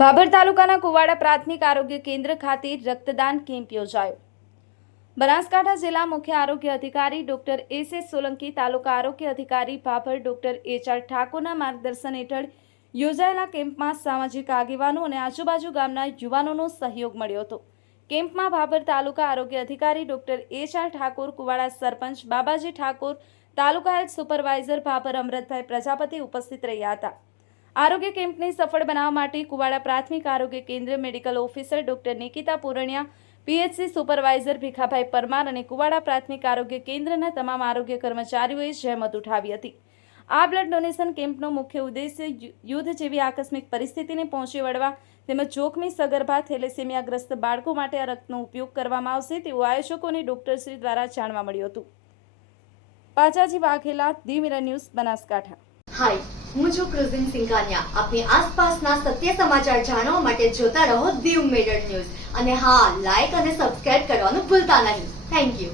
ભાભર તાલુકાના કુવાડા પ્રાથમિક આરોગ્ય કેન્દ્ર ખાતે રક્તદાન કેમ્પ યોજાયો. બનાસકાંઠા જિલ્લા મુખ્ય આરોગ્ય અધિકારી ડોક્ટર એસ સોલંકી, તાલુકા આરોગ્ય અધિકારી ભાભર ડોક્ટર એચ ઠાકોરના માર્ગદર્શન હેઠળ યોજાયેલા કેમ્પમાં સામાજિક આગેવાનો અને આજુબાજુ ગામના યુવાનોનો સહયોગ મળ્યો હતો. કેમ્પમાં ભાભર તાલુકા આરોગ્ય અધિકારી ડોક્ટર એચ ઠાકોર, કુવાડા સરપંચ બાબાજી ઠાકોર, તાલુકા હેલ્થ સુપરવાઇઝર ભાભર અમૃતભાઈ પ્રજાપતિ ઉપસ્થિત રહ્યા હતા. આરોગ્ય કેમ્પને સફળ બનાવવા માટે કુવાડા પ્રાથમિક આરોગ્ય કેન્દ્ર medical officer doctor Nikita Puraniya, PHC supervisor Bhikhabhai Parmar અને કુવાડા પ્રાથમિક આરોગ્ય કેન્દ્રના તમામ આરોગ્ય કર્મચારીઓએ જહેમત ઉઠાવી હતી. આ બ્લડ ડોનેશન કેમ્પનો મુખ્ય ઉદ્દેશ્ય યુદ્ધ જેવી આકસ્મિક પરિસ્થિતિને પહોંચી વળવા તેમજ જોખમી સગર્ભા થેલેસેમિયાગ્રસ્ત બાળકો માટે આ રક્તનો ઉપયોગ કરવામાં આવશે તેવું આયોજકો અને ડોક્ટરશ્રી દ્વારા જાણવા મળ્યું હતું. Pachaji Vaghela, the mirror news, Banaskantha. Hi, હું છું ક્રુઝિન સિંઘાનિયા. આપની આસપાસના સત્ય સમાચાર જાણવા માટે જોતા રહો ધી મિરર ન્યૂઝ અને હા, લાઈક અને સબસ્ક્રાઇબ કરવાનું ભૂલતા નહીં. Thank you.